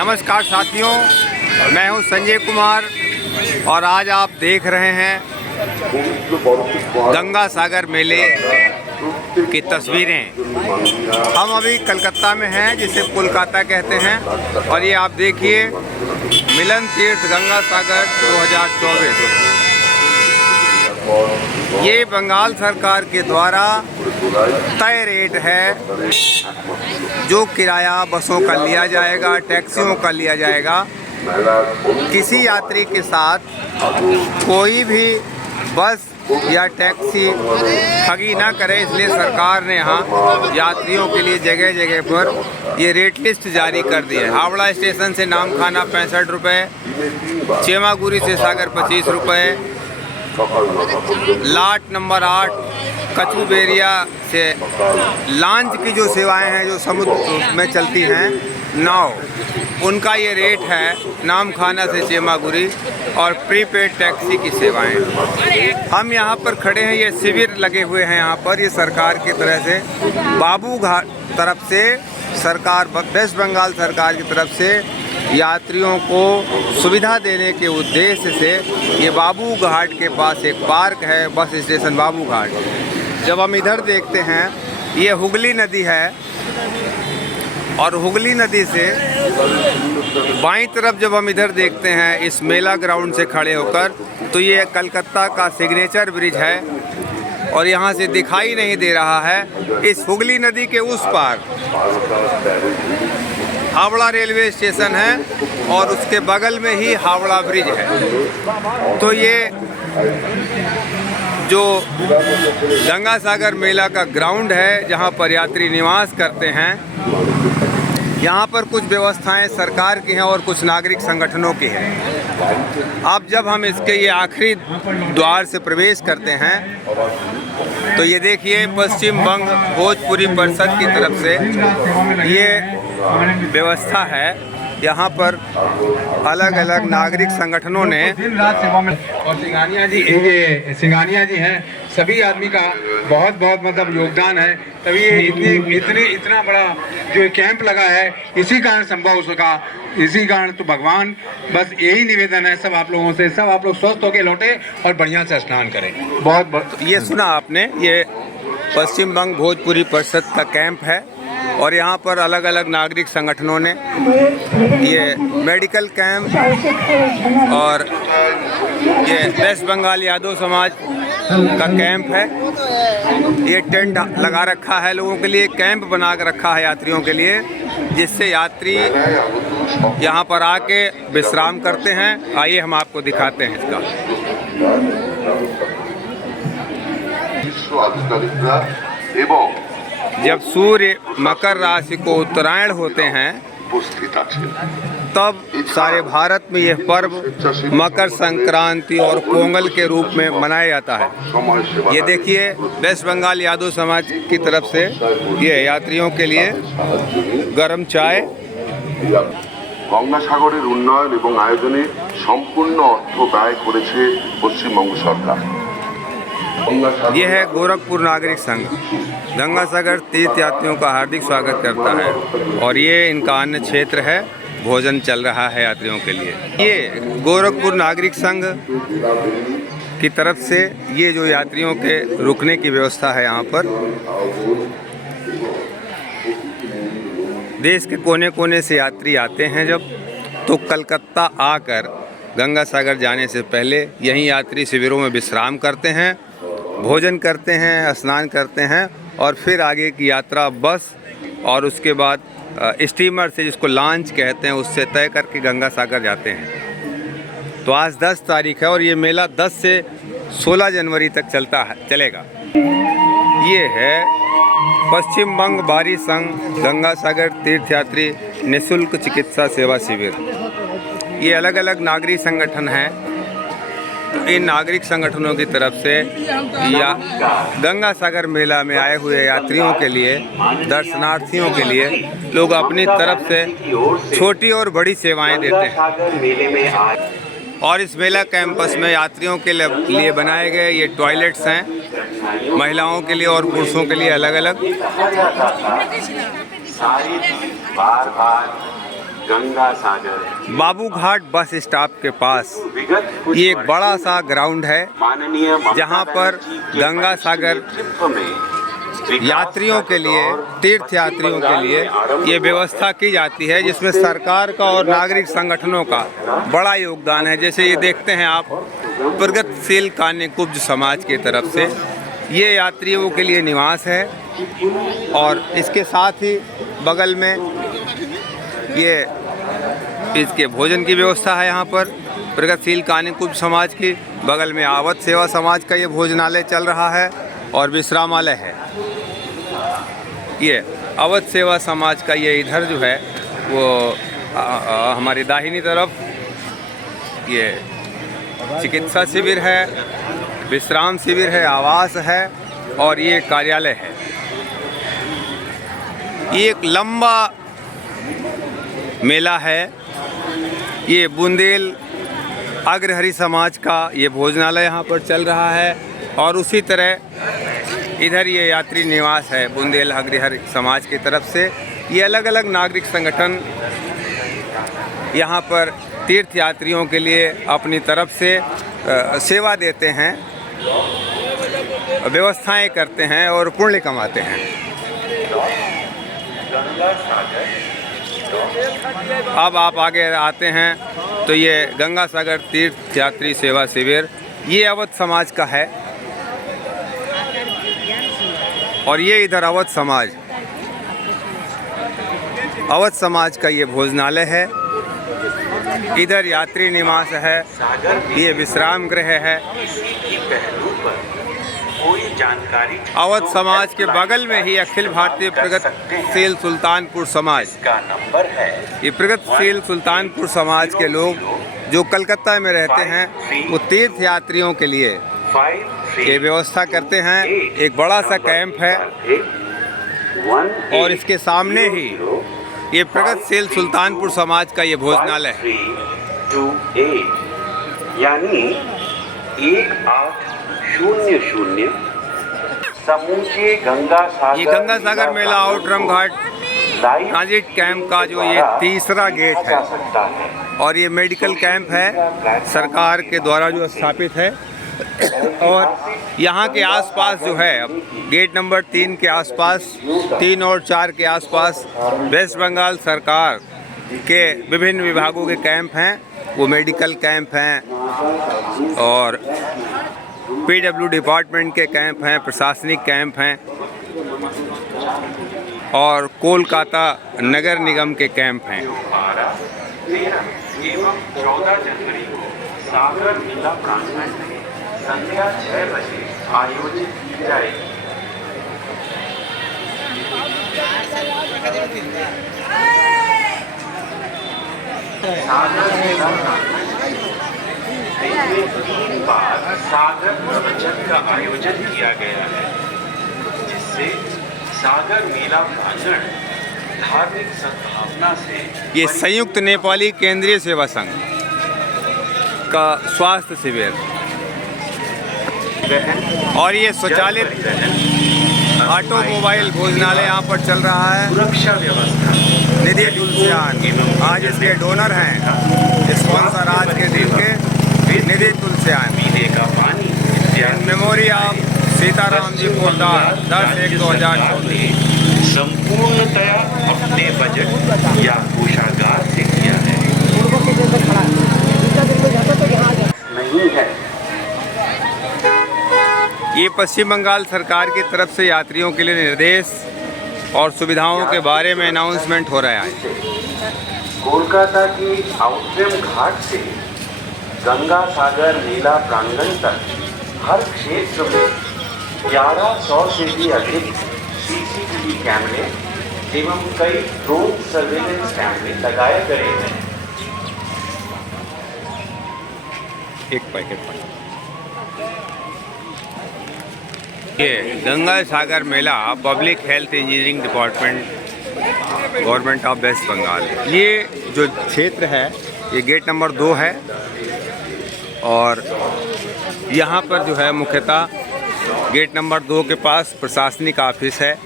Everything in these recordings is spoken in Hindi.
नमस्कार साथियों, मैं हूं संजय कुमार और आज आप देख रहे हैं गंगा सागर मेले की तस्वीरें। हम अभी कलकत्ता में हैं, जिसे कोलकाता कहते हैं, और ये आप देखिए मिलन तीर्थ गंगा सागर 2024। ये बंगाल सरकार के द्वारा तय रेट है जो किराया बसों का लिया जाएगा, टैक्सियों का लिया जाएगा। किसी यात्री के साथ कोई भी बस या टैक्सी ठगी ना करे, इसलिए सरकार ने यहाँ यात्रियों के लिए जगह जगह पर ये रेट लिस्ट जारी कर दी है। हावड़ा स्टेशन से नामखाना 65 रुपये, चेमागुरी से सागर 25 रुपये, लाट नंबर 8 कचूबेरिया से लॉन्च की जो सेवाएं हैं जो समुद्र में चलती हैं नाव, उनका ये रेट है नामखाना से चेमागुरी, और प्रीपेड टैक्सी की सेवाएं। हम यहाँ पर खड़े हैं, ये शिविर लगे हुए हैं यहाँ पर। ये सरकार की तरह से बाबू घाट तरफ से सरकार, वेस्ट बंगाल सरकार की तरफ से यात्रियों को सुविधा देने के उद्देश्य से ये बाबू घाट के पास एक पार्क है, बस स्टेशन बाबू घाट। जब हम इधर देखते हैं, ये हुगली नदी है, और हुगली नदी से बाईं तरफ जब हम इधर देखते हैं इस मेला ग्राउंड से खड़े होकर, तो ये कलकत्ता का सिग्नेचर ब्रिज है, और यहाँ से दिखाई नहीं दे रहा है। इस हुगली नदी के उस पार हावड़ा रेलवे स्टेशन है और उसके बगल में ही हावड़ा ब्रिज है। तो ये जो गंगा सागर मेला का ग्राउंड है, जहाँ पर यात्री निवास करते हैं, यहाँ पर कुछ व्यवस्थाएं सरकार की हैं और कुछ नागरिक संगठनों की हैं। अब जब हम इसके ये आखिरी द्वार से प्रवेश करते हैं, तो ये देखिए पश्चिम बंग भोजपुरी परिषद की तरफ से ये व्यवस्था है। यहाँ पर अलग अलग नागरिक संगठनों ने, और सिंघानिया जी हैं, सभी आदमी का बहुत बहुत मतलब योगदान है, तभी ये इतना बड़ा जो कैंप लगा है, इसी कारण संभव हो सका। इसी कारण तो भगवान, बस यही निवेदन है सब आप लोगों से, सब आप लोग स्वस्थ होकर लौटे और बढ़िया से स्नान करें। बहुत ये सुना आपने, ये पश्चिम बंग भोजपुरी परिषद का कैंप है, और यहाँ पर अलग अलग नागरिक संगठनों ने ये मेडिकल कैंप और ये वेस्ट बंगाल यादव समाज का कैंप है। ये टेंट लगा रखा है लोगों के लिए, कैंप बना कर रखा है यात्रियों के लिए, जिससे यात्री यहाँ पर आके विश्राम करते हैं। आइए हम आपको दिखाते हैं इसका। जब सूर्य मकर राशि को उत्तरायण होते हैं, तब सारे भारत में यह पर्व मकर संक्रांति और पोंगल के रूप में मनाया जाता है। ये देखिए वेस्ट बंगाल यादव समाज की तरफ से ये यात्रियों के लिए गर्म चाय। गंगा सागरेर उन्नयन एवं आयोजने सम्पूर्ण अर्थ व्यय करेছে पश्चिमबंग सरकार। ये है गोरखपुर नागरिक संघ, गंगा सागर तीर्थ यात्रियों का हार्दिक स्वागत करता है, और ये इनका अन्य क्षेत्र है, भोजन चल रहा है यात्रियों के लिए। ये गोरखपुर नागरिक संघ की तरफ से ये जो यात्रियों के रुकने की व्यवस्था है यहाँ पर, देश के कोने कोने से यात्री आते हैं जब, तो कलकत्ता आकर गंगा सागर जाने से पहले यहीं यात्री शिविरों में विश्राम करते हैं, भोजन करते हैं, स्नान करते हैं, और फिर आगे की यात्रा बस और उसके बाद स्टीमर से, जिसको लॉन्च कहते हैं, उससे तय करके गंगा सागर जाते हैं। तो आज 10 तारीख है और ये मेला 10 से 16 जनवरी तक चलेगा। ये है पश्चिम बंग बारी संघ गंगा सागर तीर्थयात्री निःशुल्क चिकित्सा सेवा शिविर। ये अलग अलग नागरिक संगठन हैं। तो इन नागरिक संगठनों की तरफ से या गंगा सागर मेला में आए हुए यात्रियों के लिए, दर्शनार्थियों के लिए लोग अपनी तरफ से छोटी और बड़ी सेवाएं देते हैं। और इस मेला कैंपस में यात्रियों के लिए बनाए गए ये टॉयलेट्स हैं, महिलाओं के लिए और पुरुषों के लिए अलग अलग। गंगा सागर बाबू घाट बस स्टॉप के पास विगत कुछ ये एक बड़ा वर्षों सा ग्राउंड है माननीय ममता जहाँ पर बनर्जी के गंगा बलिष्ठ सागर नेतृत्व में विकास यात्रियों के लिए, का दौर तीर्थ यात्रियों पश्चिम के बंगाल लिए में आरंभ ये हुआ व्यवस्था है। की जाती है, जिसमें सरकार का और नागरिक संगठनों का बड़ा योगदान है। जैसे ये देखते हैं आप, प्रगतिशील कान्यकुब्ज समाज की तरफ से ये यात्रियों के लिए निवास है और इसके साथ ही बगल में ये इसके भोजन की व्यवस्था है। यहाँ पर प्रगतिशील कान्यकुब्ज समाज की बगल में अवध सेवा समाज का ये भोजनालय चल रहा है और विश्रामालय है। ये अवध सेवा समाज का ये इधर जो है वो हमारी दाहिनी तरफ ये चिकित्सा शिविर है, विश्राम शिविर है, आवास है और ये कार्यालय है। ये एक लंबा मेला है। ये बुंदेल अग्रहरि समाज का ये भोजनालय यहाँ पर चल रहा है और उसी तरह इधर ये यात्री निवास है बुंदेल अग्रहरि समाज की तरफ से। ये अलग अलग नागरिक संगठन यहाँ पर तीर्थ यात्रियों के लिए अपनी तरफ से सेवा देते हैं, व्यवस्थाएं करते हैं और पुण्य कमाते हैं। अब आप आगे आते हैं तो ये गंगा सागर तीर्थ यात्री सेवा शिविर ये अवध समाज का है और ये इधर अवध समाज का ये भोजनालय है। इधर यात्री निवास है, ये विश्राम गृह है। कोई जानकारी अवध समाज के बगल में ही अखिल भारतीय प्रगतिशील सुल्तानपुर समाज का नंबर है। ये प्रगतिशील सुल्तानपुर समाज के लोग जो कलकत्ता में रहते हैं वो तीर्थ यात्रियों के लिए ये व्यवस्था करते हैं। एक बड़ा सा कैंप है और इसके सामने ही ये प्रगतिशील सुल्तानपुर समाज का ये भोजनालय है। यानी 1800 समूचे गंगा सागर ये गंगा सागर मेला आउटरम घाट ट्रांजिट कैंप का जो ये तीसरा गेट है और ये मेडिकल कैंप है सरकार के द्वारा जो स्थापित है। और यहाँ के आसपास जो है अब गेट नंबर 3 के आसपास 3 और 4 के आसपास वेस्ट बंगाल सरकार के विभिन्न विभागों के कैंप हैं, वो मेडिकल कैंप हैं और पीडब्ल्यू डिपार्टमेंट के कैंप हैं, प्रशासनिक कैंप हैं और कोलकाता नगर निगम के कैंप हैं। 13 एवं 14 जनवरी को सागर मेला प्रांगण में संध्या 6 बजे आयोजित की जाएगी। सागर मेला प्रांगण में 3 बार सागर प्रवचन का आयोजन किया गया है, जिससे सागर मेला प्रांगण धार्मिक सद्भावना से ये संयुक्त नेपाली केंद्रीय सेवा संघ का स्वास्थ्य शिविर और ये स्वचालित ऑटोमोबाइल भोजनालय यहाँ पर चल रहा है। सुरक्षा व्यवस्था निधि तुलसियान आज इसके डोनर हैं, स्पॉन्सर आज के दिन के निधि तुलसियान। पीने का पानी in memory of Sitaram ji Poddar 10/1/2014 संपूर्णतया अपने बजट या कोषागार से किया है नहीं है। ये पश्चिम बंगाल सरकार की तरफ से यात्रियों के लिए निर्देश और सुविधाओं के बारे में अनाउंसमेंट हो रहा है। कोलकाता की आउटरम घाट से गंगा सागर मेला प्रांगण तक हर क्षेत्र में 1100 से भी अधिक सीसीटीवी कैमरे एवं कई ड्रोन सर्वेलेंस कैमरे लगाए गए हैं। एक पैकेट पानी। ये Ganga Sagar Mela public health engineering department government of West Bengal, ये जो क्षेत्र है ये गेट नंबर 2 है और यहाँ पर जो है मुख्यतः गेट नंबर 2 के पास प्रशासनिक ऑफिस है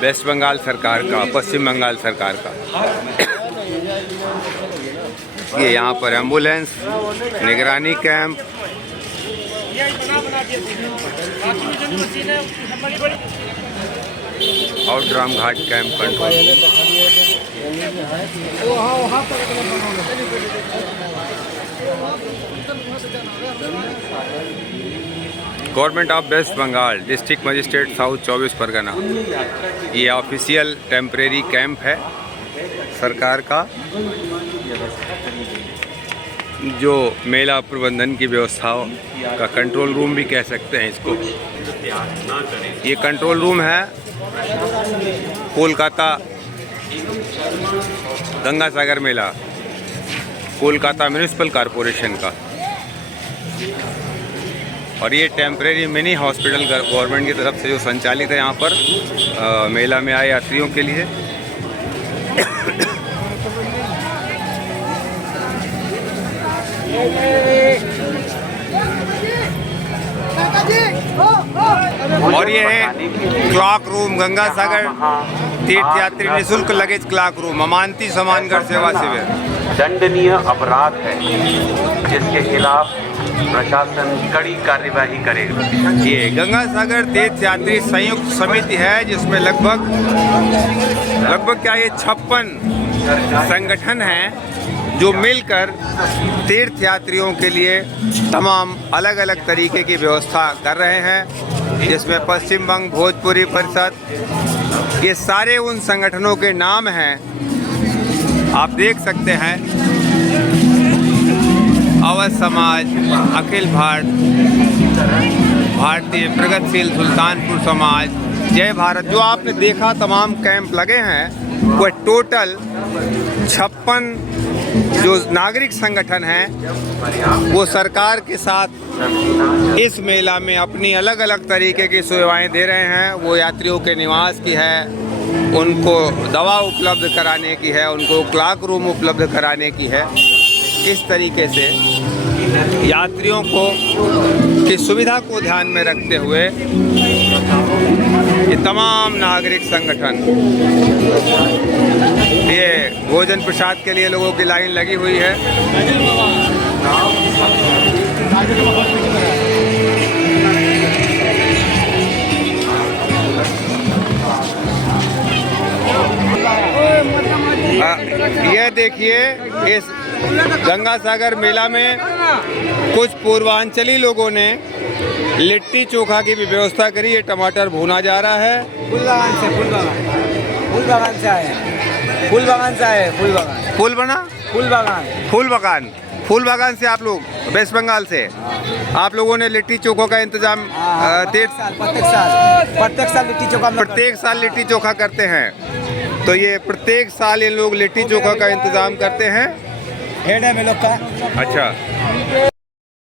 वेस्ट बंगाल सरकार का, पश्चिम बंगाल सरकार का। ये यहाँ पर एम्बुलेंस, निगरानी कैंप, और ड्राम घाट camp control. Government of West Bengal, district magistrate South 24 Pargana. ये ऑफिशियल टेम्परेरी कैंप है सरकार का, जो मेला प्रबंधन की व्यवस्थाओं का कंट्रोल रूम भी कह सकते हैं इसको। ये कंट्रोल रूम है कोलकाता गंगा सागर मेला, कोलकाता म्यूनिसिपल कॉरपोरेशन का। और ये टेम्परेरी मिनी हॉस्पिटल गवर्नमेंट की तरफ से जो संचालित है यहाँ पर मेला में आए यात्रियों के लिए। और ये है क्लॉक रूम, गंगा सागर तीर्थ यात्री निःशुल्क लगेज क्लॉक रूम, अमानती समानकर सेवा शिविर। दंडनीय अपराध है जिसके खिलाफ प्रशासन कड़ी कार्यवाही करेगा। ये गंगा सागर तीर्थ यात्री संयुक्त समिति है, जिसमें लगभग क्या ये 56 संगठन हैं जो मिलकर तीर्थ यात्रियों के लिए तमाम अलग अलग तरीके की व्यवस्था कर रहे हैं, जिसमें पश्चिम बंग भोजपुरी परिषद, ये सारे उन संगठनों के नाम हैं। आप देख सकते हैं अवध समाज, अखिल भारतीय प्रगतिशील सुल्तानपुर समाज, जय भारत। जो आपने देखा तमाम कैंप लगे हैं, वो टोटल 56 जो नागरिक संगठन हैं वो सरकार के साथ इस मेला में अपनी अलग अलग तरीके की सेवाएं दे रहे हैं। वो यात्रियों के निवास की है, उनको दवा उपलब्ध कराने की है, उनको क्लॉक रूम उपलब्ध कराने की है। इस तरीके से यात्रियों को की सुविधा को ध्यान में रखते हुए ये तमाम नागरिक संगठन, ये भोजन प्रसाद के लिए लोगों की लाइन लगी हुई है। ये देखिए, इस गंगा सागर मेला में कुछ पूर्वांचली लोगों ने लिट्टी चोखा की भी व्यवस्था करी है। टमाटर भुना जा रहा है। फूल बागान से आए, फूल बागान से आप लोग वेस्ट बंगाल से, आप लोगों ने लिट्टी चोखा का इंतजाम प्रत्येक साल लिट्टी चोखा करते हैं। तो ये प्रत्येक साल इन लोग लिट्टी चोखा का इंतजाम करते हैं। हेड है हम लोग का। अच्छा,